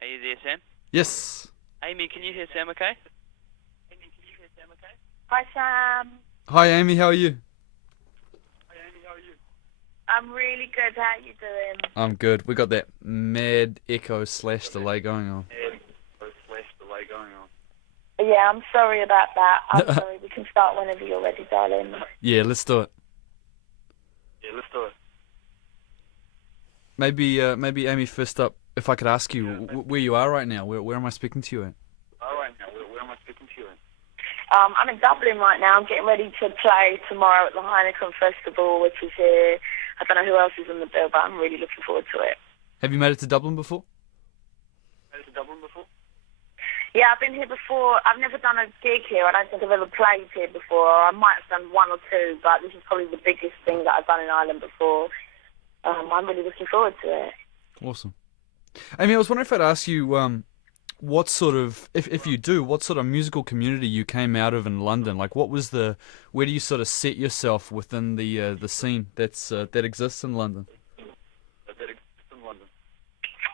Are you there, Sam? Yes. Amy, can you hear Sam okay? Hi Sam, Hi Amy, how are you? I'm really good. How you doing? I'm good. We got that mad echo slash delay going on. Yeah, I'm sorry about that. I'm sorry. We can start whenever you're ready, darling. Yeah, let's do it. Maybe Amy, first up, if I could ask you where you are right now. Where am I speaking to you at? I'm in Dublin right now. I'm getting ready to play tomorrow at the Heineken Festival, which is here. I don't know who else is on the bill, but I'm really looking forward to it. Have you made it to Dublin before? Yeah, I've been here before. I've never done a gig here. I don't think I've ever played here before. I might have done one or two, but this is probably the biggest thing that I've done in Ireland before. I'm really looking forward to it. Awesome. Amy, I was wondering if I'd ask you what sort of, if you do, what sort of musical community you came out of in London? Like, where do you sort of set yourself within the scene that exists in London?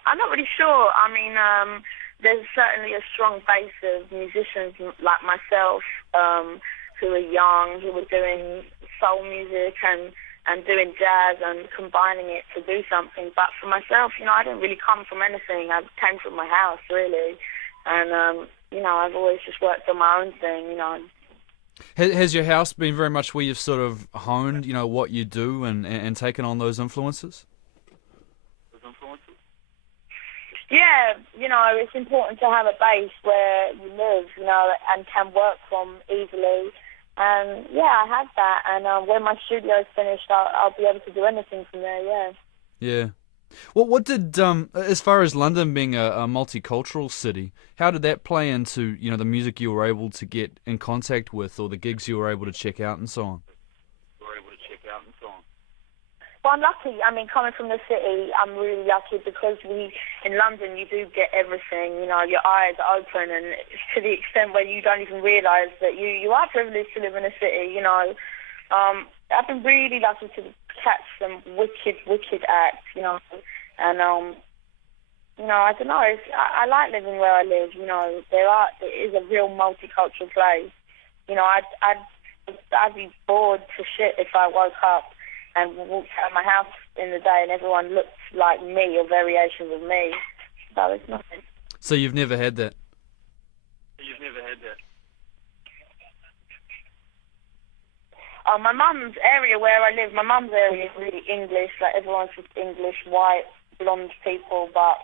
I'm not really sure. I mean, there's certainly a strong base of musicians like myself who are young, who are doing soul music and doing jazz and combining it to do something. But for myself, I didn't really come from anything. I came from my house, really. And, I've always just worked on my own thing. Has your house been very much where you've sort of honed, what you do and taken on those influences? Yeah, it's important to have a base where you live, and can work from easily. And yeah, I have that. And when my studio is finished, I'll be able to do anything from there. Yeah. Yeah. Well, what did as far as London being a multicultural city, how did that play into the music you were able to get in contact with, or the gigs you were able to check out, and so on? Well, I'm lucky. I mean, coming from the city, I'm really lucky because in London, you do get everything. Your eyes are open, and it's to the extent where you don't even realise that you are privileged to live in a city. I've been really lucky to catch some wicked acts. And I don't know. I like living where I live. There is a real multicultural place. I'd be bored to shit if I woke up and walked out of my house in the day and everyone looked like me or variations of me. So it's nothing. So you've never had that? My mum's area where I live, my mum's area is really English. Like, everyone's just English, white, blonde people. But,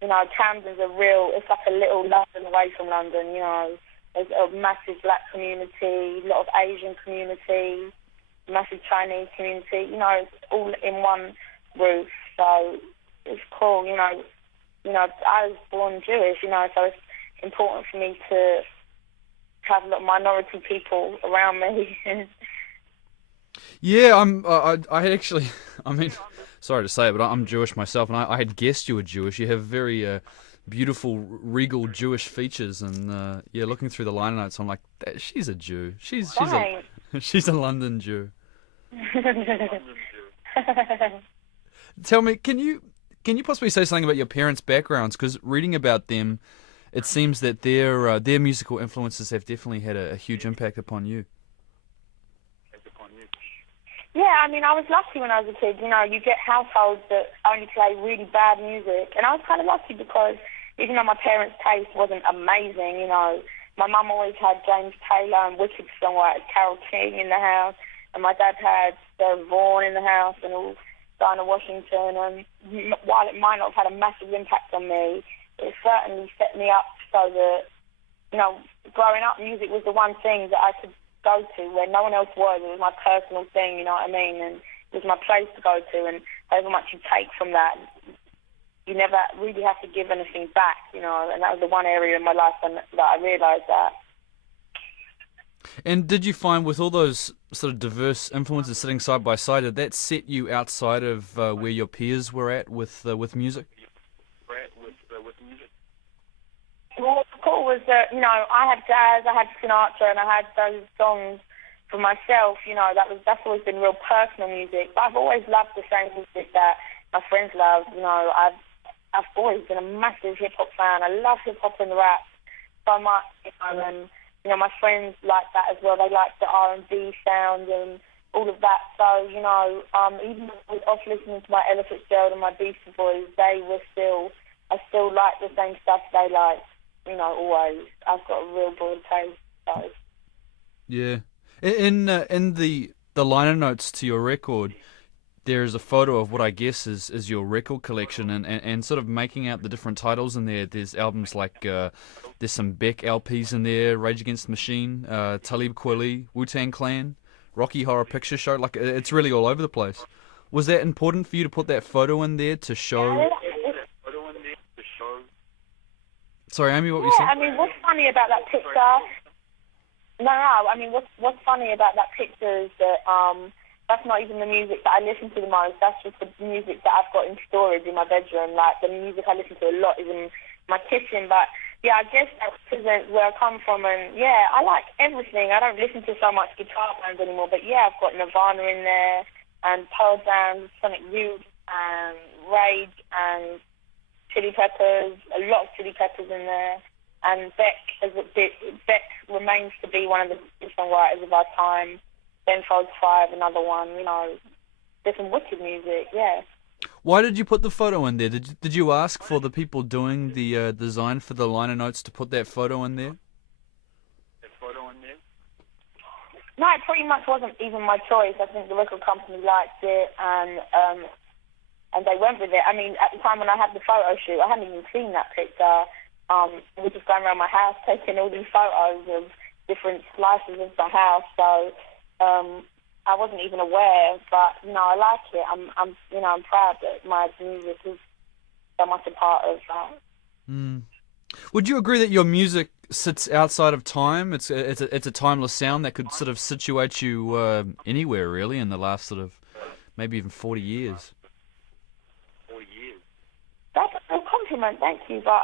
Camden's it's like a little London away from London, There's a massive black community, a lot of Asian community, massive Chinese community, it's all in one roof, so it's cool, I was born Jewish, so it's important for me to have a lot of minority people around me. Yeah, I had actually, I mean, sorry to say it, but I'm Jewish myself, and I had guessed you were Jewish. You have very beautiful, regal Jewish features, and looking through the liner notes, I'm like, she's a Jew. She's a London Jew. Tell me, can you possibly say something about your parents' backgrounds? Because reading about them, it seems that their musical influences have definitely had a huge impact upon you. Yeah, I mean, I was lucky when I was a kid. You get households that only play really bad music, and I was kind of lucky because even though my parents' taste wasn't amazing, my mum always had James Taylor and wicked songwriters, Carole King in the house. And my dad had Vaughan in the house and all Dinah Washington. And while it might not have had a massive impact on me, it certainly set me up so that, growing up, music was the one thing that I could go to where no one else was. It was my personal thing, you know what I mean? And it was my place to go to. And however much you take from that, you never really have to give anything back, And that was the one area in my life that I realised that. And did you find with all those sort of diverse influences sitting side by side, did that set you outside of where your peers were at with music? Well, what's cool was that, I had jazz, I had Sinatra, and I had those songs for myself, that's always been real personal music. But I've always loved the same music that my friends love, I've always been a massive hip-hop fan. I love hip-hop and rap so much, and, my friends like that as well. They like the R&B sound and all of that. So, even when I was off listening to my Ella Fitzgerald and my Beastie Boys, I still like the same stuff they like, always. I've got a real broad taste, so. Yeah. In the liner notes to your record, there is a photo of what I guess is your record collection, and sort of making out the different titles in there. There's albums like, there's some Beck LPs in there, Rage Against the Machine, Talib Kweli, Wu-Tang Clan, Rocky Horror Picture Show. Like, it's really all over the place. Was that important for you to put that photo in there to show? Sorry, Amy, what were you saying? I mean, what's funny about that picture? No, I mean, what's funny about that picture is that that's not even the music that I listen to the most. That's just the music that I've got in storage in my bedroom. Like, the music I listen to a lot is in my kitchen. But, yeah, I guess that represents where I come from. And, yeah, I like everything. I don't listen to so much guitar bands anymore. But, yeah, I've got Nirvana in there, and Pearl Jam, Sonic Youth, and Rage, and Chili Peppers, a lot of Chili Peppers in there. And Beck remains to be one of the biggest songwriters of our time. Ben Folds 5, another one, there's some wicked music, yeah. Why did you put the photo in there? Did you ask for the people doing the design for the liner notes to put that photo in there? No, it pretty much wasn't even my choice. I think the record company liked it, and they went with it. I mean, at the time when I had the photo shoot, I hadn't even seen that picture. We were just going around my house taking all these photos of different slices of the house, so I wasn't even aware, but I like it. I'm proud that my music is so much a part of that. Mm. Would you agree that your music sits outside of time? It's a timeless sound that could sort of situate you anywhere, really, in the last sort of maybe even 40 years. That's a compliment, thank you. But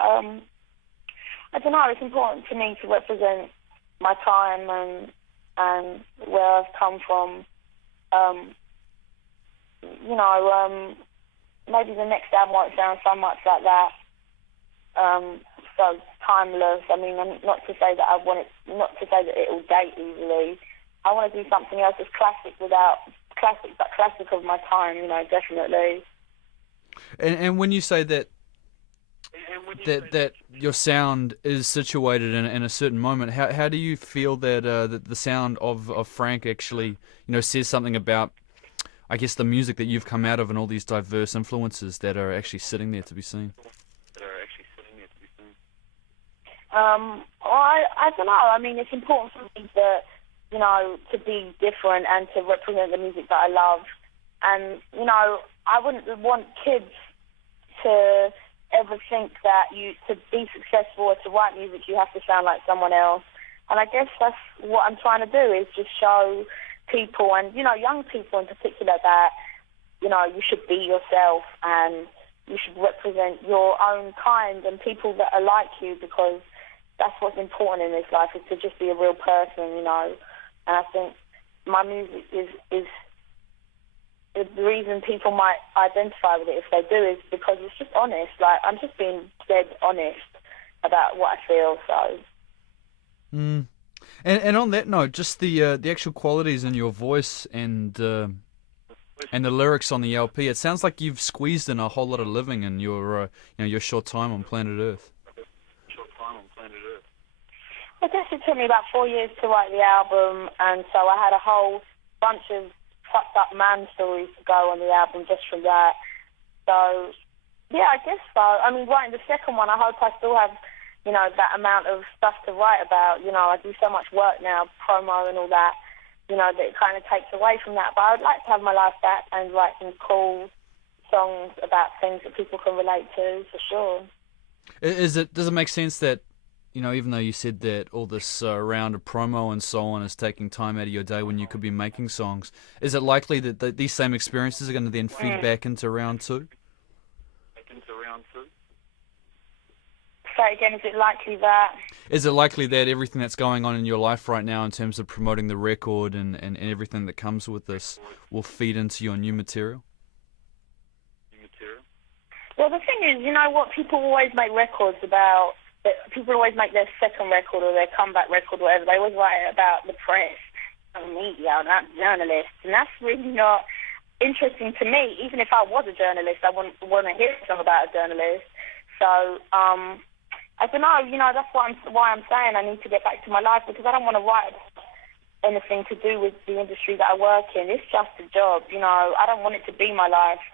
I don't know. It's important to me to represent my time and where I've come from. Maybe the next album won't sound so much like that. So timeless. I mean, not to say that it will date easily. I want to do something else that's classic, but classic of my time. Definitely. And when you say that your sound is situated in a certain moment, how do you feel that the sound of Frank actually says something about, I guess, the music that you've come out of and all these diverse influences that are actually sitting there to be seen? I don't know. I mean, it's important for me to be different and to represent the music that I love. And, I wouldn't want kids to ever think that to be successful or to write music, you have to sound like someone else. And I guess that's what I'm trying to do, is just show people, and, young people in particular, that, you should be yourself and you should represent your own kind and people that are like you, because that's what's important in this life, is to just be a real person, And I think my music is the reason people might identify with it, if they do, is because it's just honest. Like, I'm just being dead honest about what I feel, so. Mm. And on that note, just the actual qualities in your voice and the lyrics on the LP, it sounds like you've squeezed in a whole lot of living in your short time on planet Earth. I guess it took me about 4 years to write the album, and so I had a whole bunch of fucked up man stories to go on the album just from that. So, yeah, I guess so. I mean, writing the second one, I hope I still have, that amount of stuff to write about. I do so much work now, promo and all that, that it kind of takes away from that. But I would like to have my life back and write some cool songs about things that people can relate to, for sure. Does it make sense that, even though you said that all this round of promo and so on is taking time out of your day when you could be making songs, is it likely that these same experiences are going to then feed back into round two? Say again, is it likely that? Is it likely that everything that's going on in your life right now in terms of promoting the record and everything that comes with this will feed into your new material? Well, the thing is, you know what? People always make records about. People always make their second record or their comeback record, or whatever. They always write about the press, and media, and that journalists, and that's really not interesting to me. Even if I was a journalist, I wouldn't want to hear a song about a journalist. So, I don't know. You know, that's why I'm saying I need to get back to my life, because I don't want to write anything to do with the industry that I work in. It's just a job. You know, I don't want it to be my life.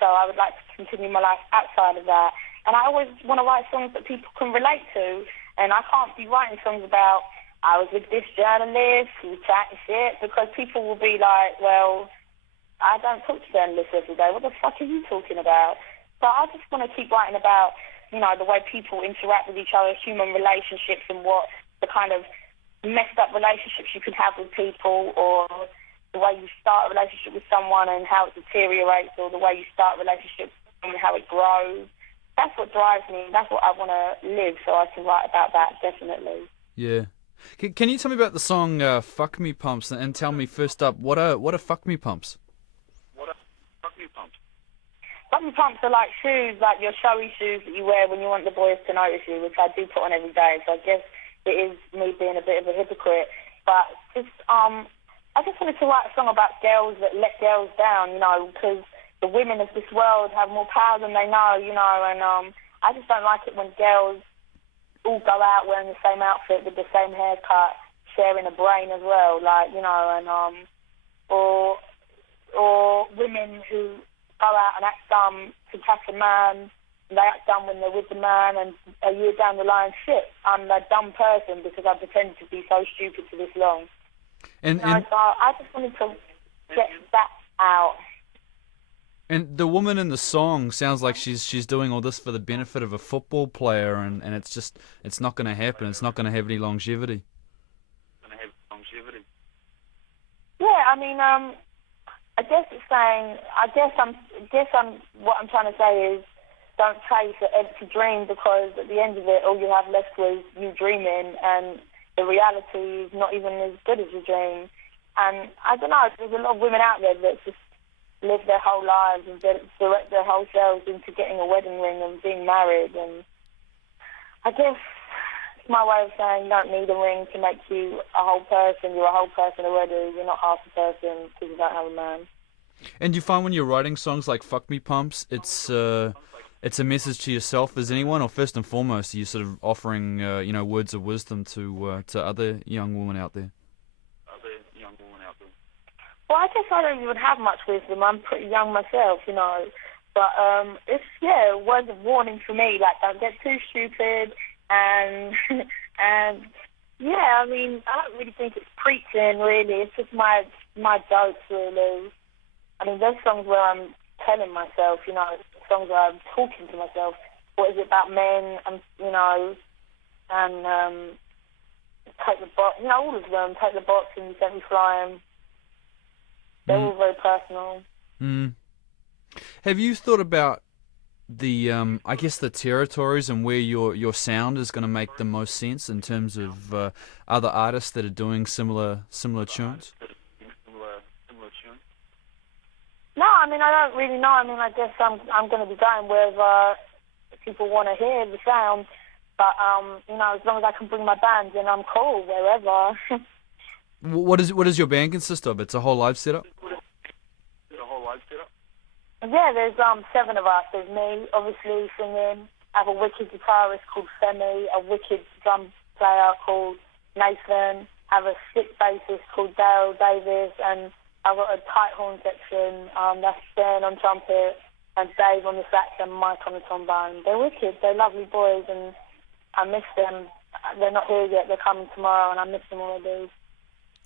So I would like to continue my life outside of that. And I always want to write songs that people can relate to. And I can't be writing songs about, I was with this journalist who chatting shit, because people will be like, well, I don't talk to journalists every day. What the fuck are you talking about? So I just want to keep writing about, you know, the way people interact with each other, human relationships, and what the kind of messed up relationships you could have with people, or the way you start a relationship with someone and how it deteriorates, or the way you start a relationship and how it grows. That's what drives me. That's what I want to live, so I can write about that, definitely. Yeah. Can you tell me about the song "Fuck Me Pumps" and tell me first up what are "Fuck Me Pumps"? What are fuck me pumps? Fuck me pumps are like shoes, like your showy shoes that you wear when you want the boys to notice you, which I do put on every day. So I guess it is me being a bit of a hypocrite. But just, I just wanted to write a song about girls that let girls down, you know, because the women of this world have more power than they know, you know, and I just don't like it when girls all go out wearing the same outfit with the same haircut, sharing a brain as well, like, you know, and or women who go out and act dumb to catch a man, and they act dumb when they're with the man, and a year down the line, shit, I'm a dumb person because I pretended to be so stupid for this long. And so I just wanted to get that out. And the woman in the song sounds like she's doing all this for the benefit of a football player, and it's not going to happen. It's not going to have any longevity. Yeah, I mean, I guess it's saying, what I'm trying to say is, don't chase an empty dream, because at the end of it, all you have left was you dreaming, and the reality is not even as good as your dream. And I don't know, there's a lot of women out there that just live their whole lives and direct their whole selves into getting a wedding ring and being married. And I guess it's my way of saying you don't need a ring to make you a whole person. You're a whole person already. You're not half a person because you don't have a man. And you find when you're writing songs like "Fuck Me Pumps," it's a message to yourself as anyone, or first and foremost, are you sort of offering words of wisdom to other young women out there? Well, I guess I don't even have much wisdom. I'm pretty young myself, you know. But it's words of warning for me. Like, don't get too stupid, and I mean, I don't really think it's preaching. Really, it's just my jokes. Really, I mean, there's songs where I'm telling myself, you know, songs where I'm talking to myself. What is it about men? And you know, and take the box. You know, all of them. Take the box and send me flying. They're all very personal. Mm. Have you thought about the, I guess, the territories and where your sound is going to make the most sense in terms of other artists that are doing similar tunes? No, I mean, I don't really know. I mean, I guess I'm going to be going wherever people want to hear the sound. But, you know, as long as I can bring my band in, I'm cool wherever. What does your band consist of? It's a whole live setup? Yeah, there's 7 of us. There's me, obviously, singing. I have a wicked guitarist called Femi, a wicked drum player called Nathan. I have a sick bassist called Dale Davis, and I've got a tight horn section. That's Ben on trumpet, and Dave on the sax, and Mike on the trombone. They're wicked. They're lovely boys, and I miss them. They're not here yet. They're coming tomorrow, and I miss them already.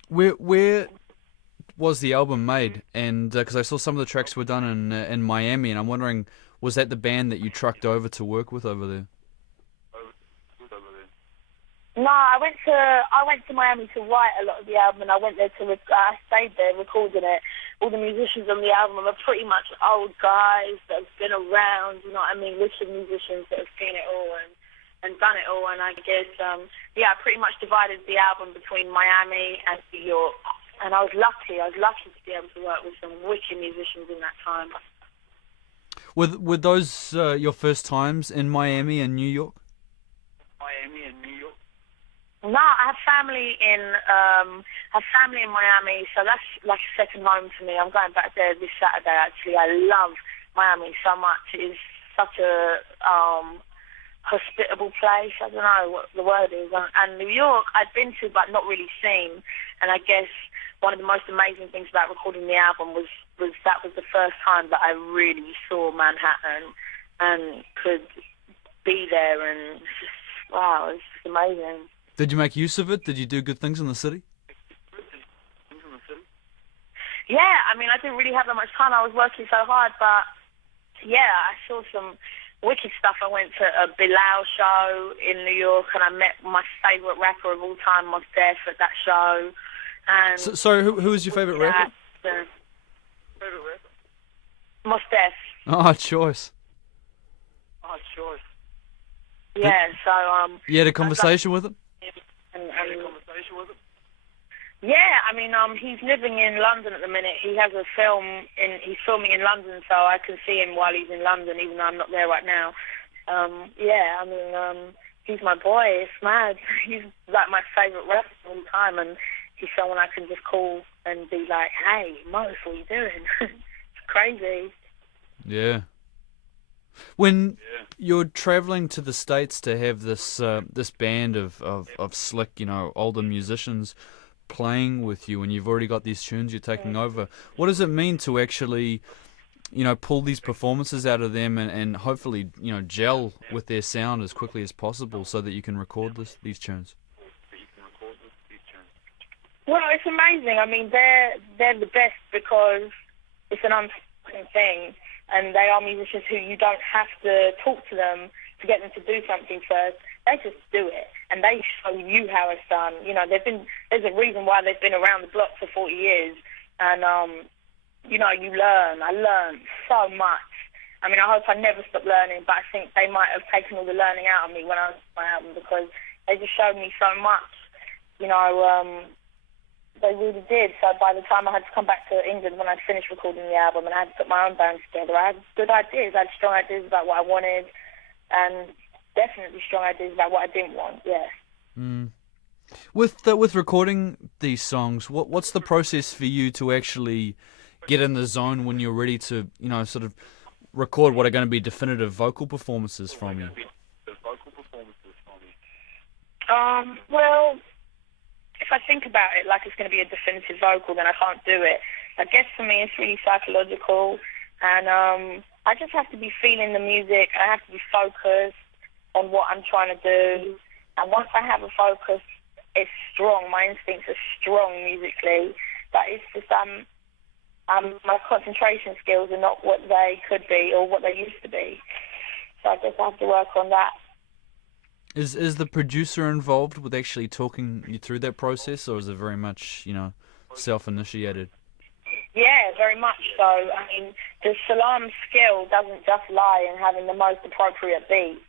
Where was the album made? And because I saw some of the tracks were done in Miami, and I'm wondering, was that the band that you trucked over to work with over there? No, I went to Miami to write a lot of the album, and I went there I stayed there recording it. All the musicians on the album are pretty much old guys that have been around, you know what I mean, wicked musicians that have seen it all and done it all. And I guess, I pretty much divided the album between Miami and New York. And I was lucky to be able to work with some wicked musicians in that time. Were those your first times in Miami and New York? Miami and New York. No, I have family in Miami, so that's like a second home to me. I'm going back there this Saturday. Actually, I love Miami so much. It is such a hospitable place. I don't know what the word is. And New York, I've been to, but not really seen. And I guess one of the most amazing things about recording the album was that was the first time that I really saw Manhattan and could be there. And it's just, wow, it's just amazing. Did you make use of it? Did you do good things in the city? Yeah, I mean, I didn't really have that much time. I was working so hard, but yeah, I saw some wicked stuff. I went to a Bilal show in New York, and I met my favourite rapper of all time, Mos Def, at that show. And So who was your favourite rapper? Favorite rapper? Mos Def. Oh, choice. Oh, sure. Yeah, so You had a conversation with him? Had a conversation with him? Yeah, I mean, he's living in London at the minute. He has a film he's filming in London, so I can see him while he's in London, even though I'm not there right now. Yeah, I mean, he's my boy. It's mad. He's like my favourite rapper of all time, and he's someone I can just call and be like, "Hey, Mos, what are you doing?" It's crazy. Yeah. When you're traveling to the States to have this this band of slick, older musicians playing with you, and you've already got these tunes you're taking over, what does it mean to actually, pull these performances out of them and hopefully, gel with their sound as quickly as possible so that you can record these tunes? Well, it's amazing. I mean, they're the best because it's an unspoken thing, and they are musicians who you don't have to talk to them to get them to do something first. They just do it, and they show you how it's done. There's a reason why they've been around the block for 40 years, and you learn. I learned so much. I mean, I hope I never stop learning, but I think they might have taken all the learning out of me when I was on my album because they just showed me so much. They really did. So by the time I had to come back to England when I'd finished recording the album and I had to put my own band together, I had good ideas. I had strong ideas about what I wanted and definitely strong ideas about what I didn't want, yeah. Mm. With recording these songs, what's the process for you to actually get in the zone when you're ready to, sort of record what are going to be definitive vocal performances from you? Well, if I think about it like it's going to be a definitive vocal, then I can't do it. I guess for me it's really psychological, and I just have to be feeling the music. I have to be focused on what I'm trying to do, and once I have a focus, it's strong. My instincts are strong musically, but it's just my concentration skills are not what they could be or what they used to be. So I just have to work on that. Is the producer involved with actually talking you through that process, or is it very much, self-initiated? Yeah, very much so. I mean, the Salam skill doesn't just lie in having the most appropriate beat.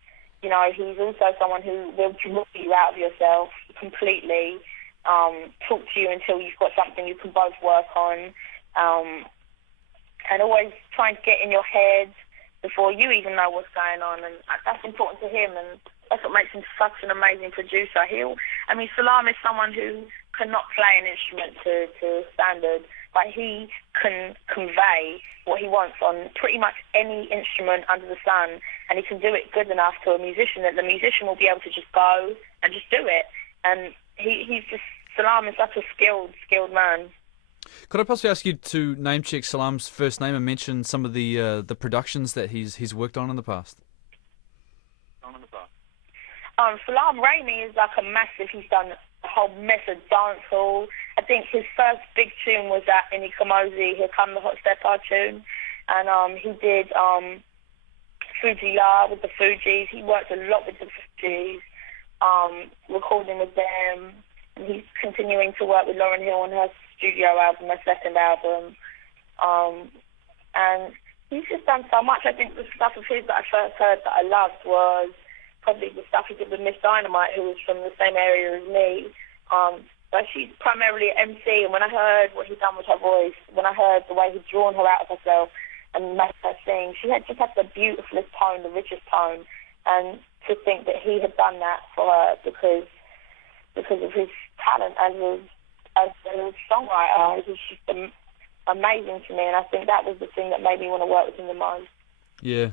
He's also someone who will draw you out of yourself completely, talk to you until you've got something you can both work on, and always trying to get in your head before you even know what's going on, and that's important to him, and that's what makes him such an amazing producer. Salam is someone who cannot play an instrument to standard, but he can convey what he wants on pretty much any instrument under the sun, and he can do it good enough to a musician that the musician will be able to just go and just do it. And Salam is such a skilled man. Could I possibly ask you to name check Salam's first name and mention some of the productions that he's worked on in the past? Salam Raimi is like a massive. He's done a whole mess of dancehall. I think his first big tune was that in Ikomozi, Here Come the Hot Stepper tune, and he did Fuji La with the Fugees. He worked a lot with the Fugees, recording with them, and he's continuing to work with Lauryn Hill on her studio album, her second album, and he's just done so much. I think the stuff of his that I first heard that I loved was probably the stuff he did with Miss Dynamite, who was from the same area as me. But she's primarily an MC, and when I heard what he'd done with her voice, when I heard the way he'd drawn her out of herself, and make her sing. She had just had the beautifulest tone, the richest tone, and to think that he had done that for her because of his talent as a songwriter. It was just amazing to me, and I think that was the thing that made me want to work with him the most. Yeah.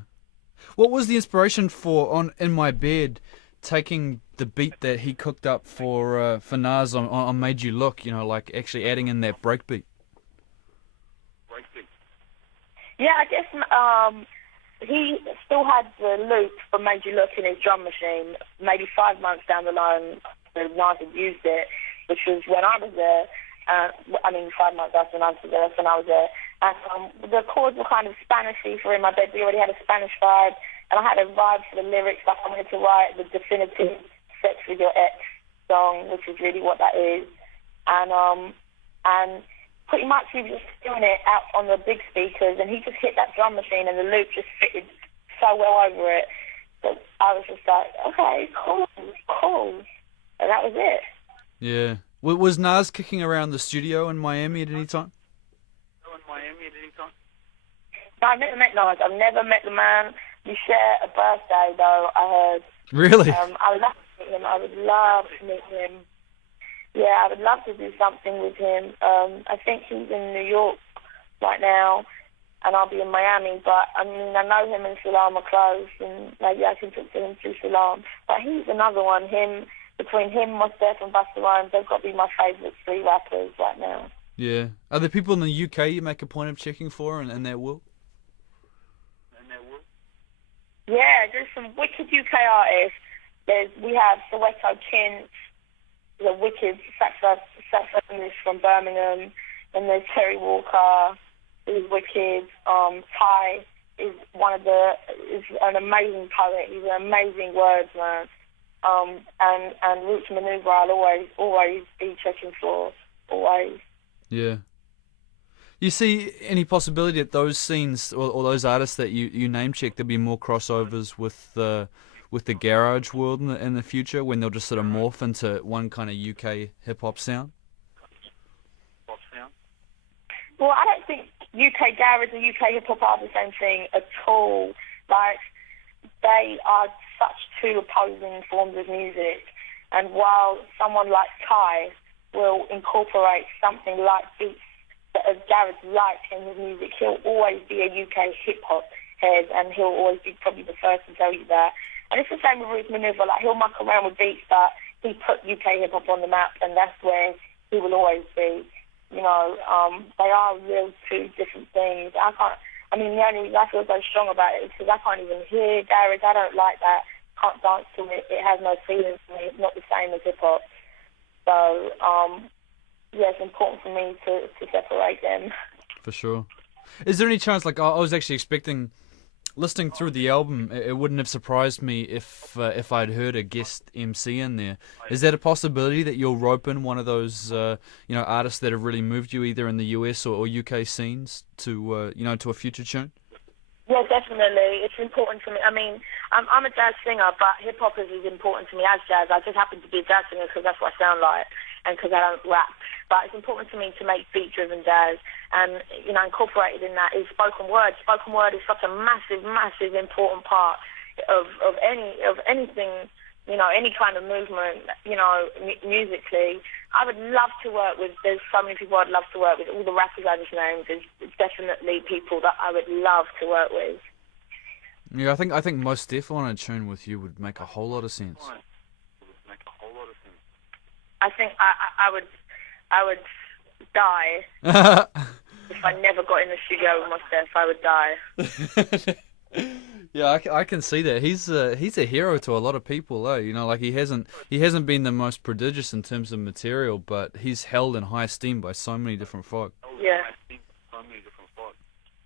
What was the inspiration for In My Bed, taking the beat that he cooked up for Nas on Made You Look, like actually adding in that breakbeat? Yeah, I guess he still had the loop for Made You Look in his drum machine. Maybe 5 months down the line, Nas had used it, which was when I was there. 5 months after Nas was there, when I was there. And the chords were kind of Spanishy for In My Bed. We already had a Spanish vibe, and I had a vibe for the lyrics. Like I wanted to write the definitive sex with your ex song, which is really what that is. And pretty much we were just doing it out on the big speakers, and he just hit that drum machine, and the loop just fitted so well over it. So I was just like, okay, cool. And that was it. Yeah. Was Nas kicking around the studio in Miami at any time? No, I've never met Nas. I've never met the man. We share a birthday, though, I heard. Really? I would love to meet him. I would love to meet him. Yeah, I would love to do something with him. I think he's in New York right now, and I'll be in Miami. But, I know him and Salam are close, and maybe I can talk to him through Salam. But he's another one. Between him, Mos Def, and Busta Rhymes, they've got to be my favourite 3 rappers right now. Yeah. Are there people in the UK you make a point of checking for and their work? Yeah, there's some wicked UK artists. We have Soweto Kint, the wicked saxophonist from Birmingham, and there's Terry Walker, who's wicked. Ty is an amazing poet. He's an amazing wordsman. And Roots Maneuver, I'll always be checking for, always. Yeah. You see any possibility that those scenes or those artists that you name check, there'll be more crossovers with the garage world in the future, when they'll just sort of morph into one kind of UK hip hop sound? Well, I don't think UK garage and UK hip hop are the same thing at all. Like, they are such two opposing forms of music, and while someone like Ty will incorporate something like beats that Gareth likes in his music, he'll always be a UK hip-hop head, and he'll always be probably the first to tell you that. And it's the same with Roots Maneuver. Like, he'll muck around with beats, but he put UK hip-hop on the map, and that's where he will always be. They are real two different things. The only reason I feel so strong about it is because I can't even hear Gareth. I don't like that. Can't dance to it. It has no feeling for me. It's not the same as hip-hop. So, it's important for me to separate them. For sure. Is there any chance, like, I was actually expecting, listening through the album, it wouldn't have surprised me if I'd heard a guest MC in there. Is that a possibility that you'll rope in one of those, artists that have really moved you either in the US or UK scenes to a future tune? Yeah, definitely. It's important to me. I'm a jazz singer, but hip-hop is as important to me as jazz. I just happen to be a jazz singer because that's what I sound like, and because I don't rap. But it's important to me to make beat-driven jazz, and, incorporated in that is spoken word. Spoken word is such a massive, massive important part of anything, any kind of movement, musically. I would love to work with, there's so many people I'd love to work with. All the rappers I just named is definitely people that I would love to work with. Yeah, I think Mos Def on a tune with you would make a whole lot of sense. I think I would die. If I never got in the studio with Mos Def, I would die. Yeah, I can see that. He's a hero to a lot of people, though. Like he hasn't been the most prodigious in terms of material, but he's held in high esteem by so many different folk. Yeah.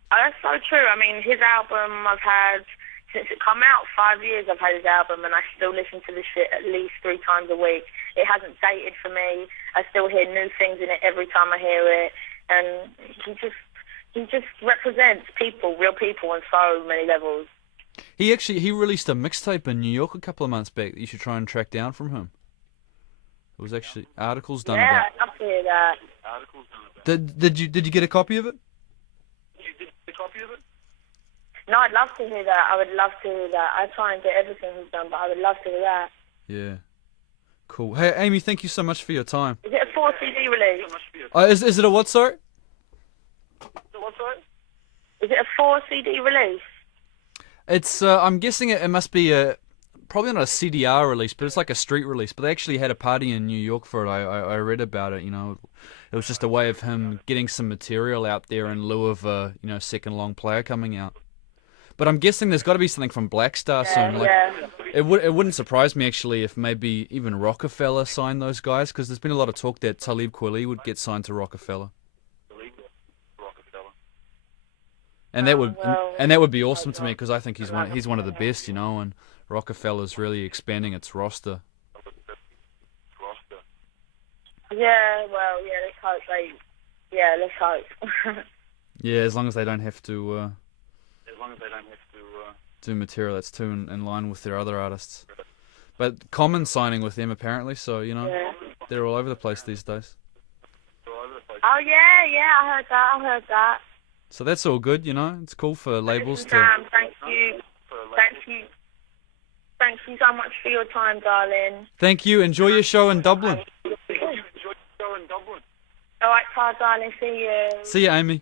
That's so true. His album I've had since it come out, 5 years I've had his album, and I still listen to the shit at least 3 times a week. It hasn't dated for me. I still hear new things in it every time I hear it, and he just represents people, real people, on so many levels. He released a mixtape in New York a couple of months back that you should try and track down from him. It was actually articles done about. Yeah, I'd love to hear that. Did you get a copy of it? No, I'd love to hear that. I would love to hear that. I try and get everything he's done, but I would love to hear that. Yeah. Cool. Hey, Amy, thank you so much for your time. Is it a 4 CD release? Is it a what, sorry? Is it a 4 CD release? It's, I'm guessing it must be probably not a CDR release, but it's like a street release. But they actually had a party in New York for it. I read about it, you know. It was just a way of him getting some material out there in lieu of a, you know, second long player coming out. But I'm guessing there's got to be something from Black Star soon. Like, it wouldn't surprise me actually if maybe even Rockefeller signed those guys, because there's been a lot of talk that Talib Kweli would get signed to Rockefeller. And that would be awesome to me, because I think he's one of the best, you know, and Rockefeller's really expanding its roster. Yeah, well, yeah, let's hope let's hope. Yeah, as long as they don't have to do material that's too in line with their other artists. But Common signing with them apparently, so, you know, they're all over the place these days. Oh yeah, I heard that. So that's all good, you know. It's cool for labels to... Thank you so much for your time, darling. Thank you. Enjoy your show in Dublin. Alright, darling, see you. See you, Amy.